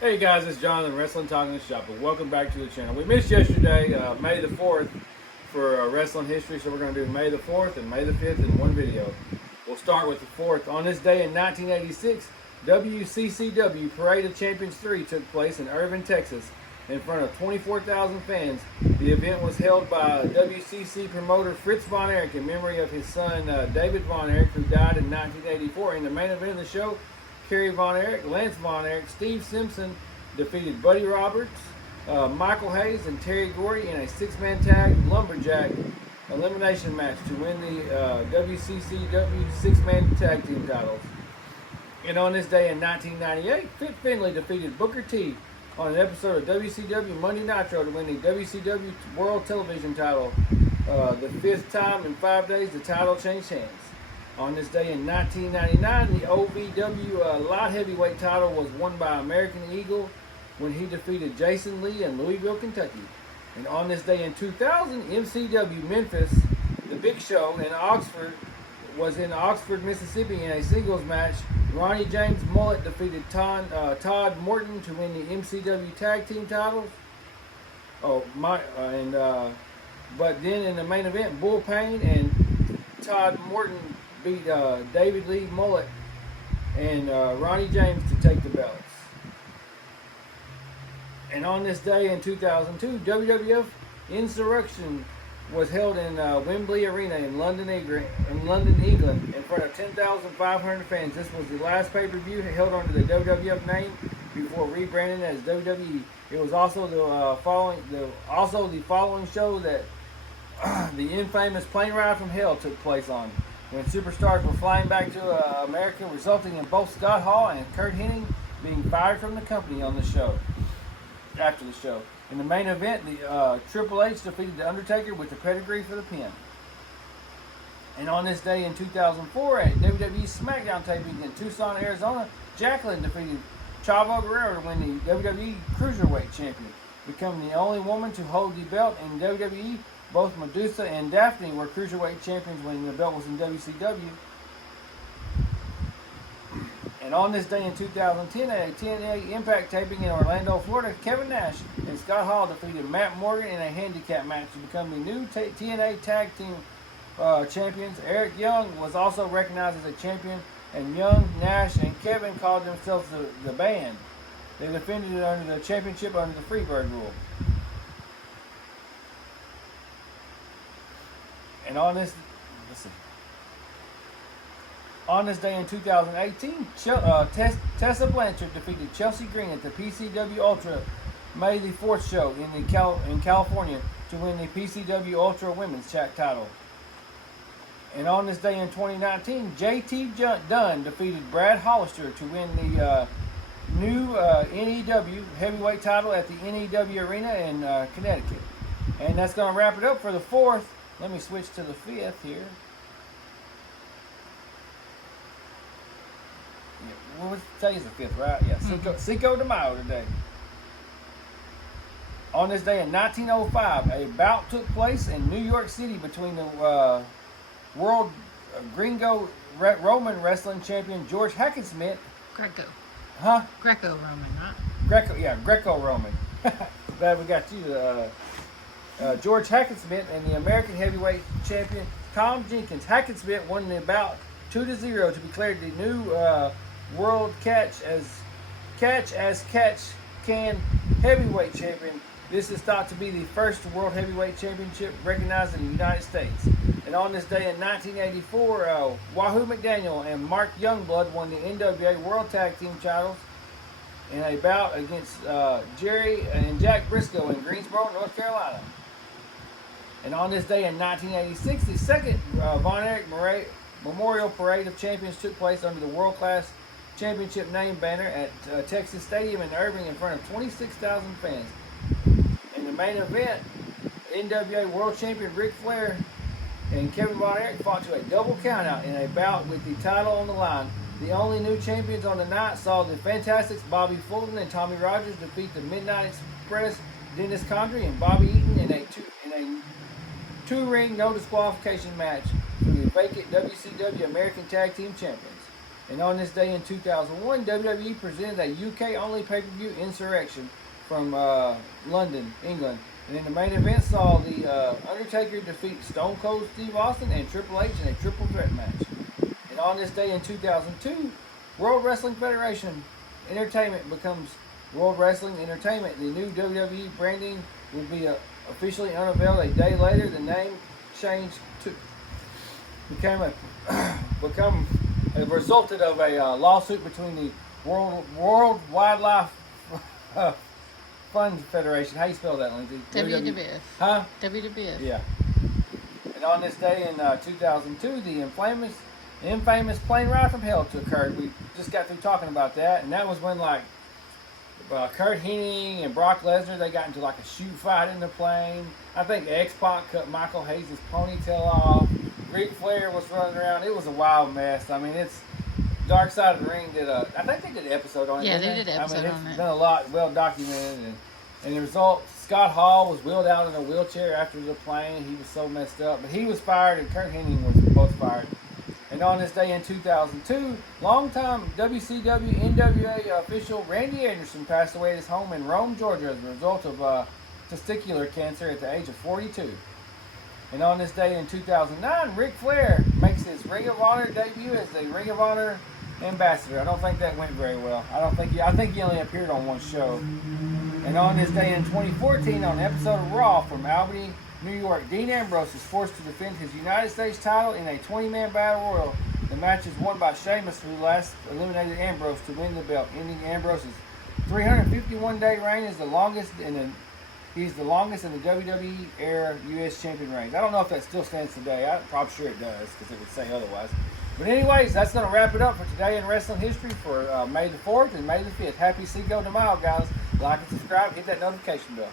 Hey guys, it's Jonathan, Wrestling Talking the Shop, and welcome back to the channel. We missed yesterday, May the 4th, for wrestling history, so we're going to do May the 4th and May the 5th in one video. We'll start with the 4th. On this day in 1986, WCCW Parade of Champions 3 took place in Irving, Texas, in front of 24,000 fans. The event was held by WCC promoter Fritz Von Erich in memory of his son David Von Erich, who died in 1984. In the main event of the show, Kerry Von Erich, Lance Von Erich, Steve Simpson defeated Buddy Roberts, Michael Hayes, and Terry Gordy in a six-man tag lumberjack elimination match to win the WCCW six-man tag team titles. And on this day in 1998, Fit Finlay defeated Booker T on an episode of WCW Monday Nitro to win the WCW World Television title. The fifth time in 5 days the title changed hands. On this day in 1999, the OVW light heavyweight title was won by American Eagle when he defeated Jason Lee in Louisville, Kentucky. And on this day in 2000, MCW Memphis, the Big Show in Oxford, was in Oxford, Mississippi in a singles match. Ronnie James Mullet defeated Todd Morton to win the MCW tag team titles. But then in the main event, Bull Payne and Todd Morton beat David Lee Mullet and Ronnie James to take the belts. And on this day in 2002, WWF Insurrection was held in Wembley Arena in London, England, in front of 10,500 fans. This was the last pay-per-view held under the WWF name before rebranding as WWE. It was also the following show that the infamous plane ride from hell took place on, when superstars were flying back to America, resulting in both Scott Hall and Kurt Hennig being fired from the company on the show. After the show, in the main event, the Triple H defeated the Undertaker with the pedigree for the pin. And on this day in 2004, at WWE SmackDown taping in Tucson, Arizona, Jacqueline defeated Chavo Guerrero to win the WWE Cruiserweight Champion, becoming the only woman to hold the belt in WWE. Both Medusa and Daphne were Cruiserweight champions when the belt was in WCW. And on this day in 2010, at a TNA Impact taping in Orlando, Florida, Kevin Nash and Scott Hall defeated Matt Morgan in a handicap match to become the new TNA Tag Team champions. Eric Young was also recognized as a champion, and Young, Nash, and Kevin called themselves the Band. They defended it under the championship under the Freebird rule. And on this day in 2018, Tessa Blanchard defeated Chelsea Green at the PCW Ultra May the 4th show in California to win the PCW Ultra Women's title. And on this day in 2019, JT Dunn defeated Brad Hollister to win the new NEW heavyweight title at the NEW Arena in Connecticut. And that's going to wrap it up for the 4th. Let me switch to the 5th here. Well, today's the 5th, right? Yeah, Cinco de Mayo today. On this day in 1905, a bout took place in New York City between the world Gringo Roman wrestling champion George Hackenschmidt. Greco-Roman, right? Greco-Roman. Glad we got you. George Hackenschmidt and the American heavyweight champion Tom Jenkins. Hackenschmidt won the bout 2-0 to be declared the new world catch can heavyweight champion. This is thought to be the first world heavyweight championship recognized in the United States. And on this day in 1984, Wahoo McDaniel and Mark Youngblood won the NWA World Tag Team titles in a bout against Jerry and Jack Briscoe in Greensboro, North Carolina. And on this day in 1986, the second Von Erich Memorial Parade of Champions took place under the World Class Championship name banner at Texas Stadium in Irving in front of 26,000 fans. In the main event, NWA World Champion Ric Flair and Kevin Von Erich fought to a double countout in a bout with the title on the line. The only new champions on the night saw the Fantastics Bobby Fulton and Tommy Rogers defeat the Midnight Express Dennis Condrey and Bobby Eaton in a two-ring no disqualification match for the vacant WCW American Tag Team Champions. And on this day in 2001, WWE presented a UK-only pay-per-view Insurrection from London, England. And in the main event saw the Undertaker defeat Stone Cold Steve Austin and Triple H in a triple threat match. And on this day in 2002, World Wrestling Federation Entertainment becomes World Wrestling Entertainment. The new WWE branding will be officially unveiled a day later. The name change resulted of a lawsuit between the World Wildlife Fund Federation. How you spell that, Lindsay? WWF. Huh? WWF. Yeah. And on this day in 2002, the infamous plane ride from hell occurred. We just got through talking about that, and that was when Kurt Hennig and Brock Lesnar, they got into like a shoot fight in the plane. I think X-Pac cut Michael Hayes' ponytail off. Ric Flair was running around. It was a wild mess. I mean, it's Dark Side of the Ring did I think they did an episode on it. Yeah, didn't they did an episode on it's it. been a lot, well documented, and the result, Scott Hall was wheeled out in a wheelchair after the plane. He was so messed up, but he was fired, and Kurt Hennig was both fired. And on this day in 2002, longtime WCW NWA official Randy Anderson passed away at his home in Rome, Georgia, as a result of testicular cancer at the age of 42. And on this day in 2009, Ric Flair makes his Ring of Honor debut as the Ring of Honor ambassador. I don't think that went very well. I think he only appeared on one show. And on this day in 2014, on an episode of Raw from Albany, New York, Dean Ambrose is forced to defend his United States title in a 20-man battle royal. The match is won by Sheamus, who last eliminated Ambrose to win the belt, ending Ambrose's 351-day reign. Is the longest he's the longest in the WWE era U.S. champion reign. I don't know if that still stands today. I'm probably sure it does, because it would say otherwise. But anyways, that's going to wrap it up for today in wrestling history for May the 4th and May the 5th. Happy Cinco de Mayo, guys. Like and subscribe. Hit that notification bell.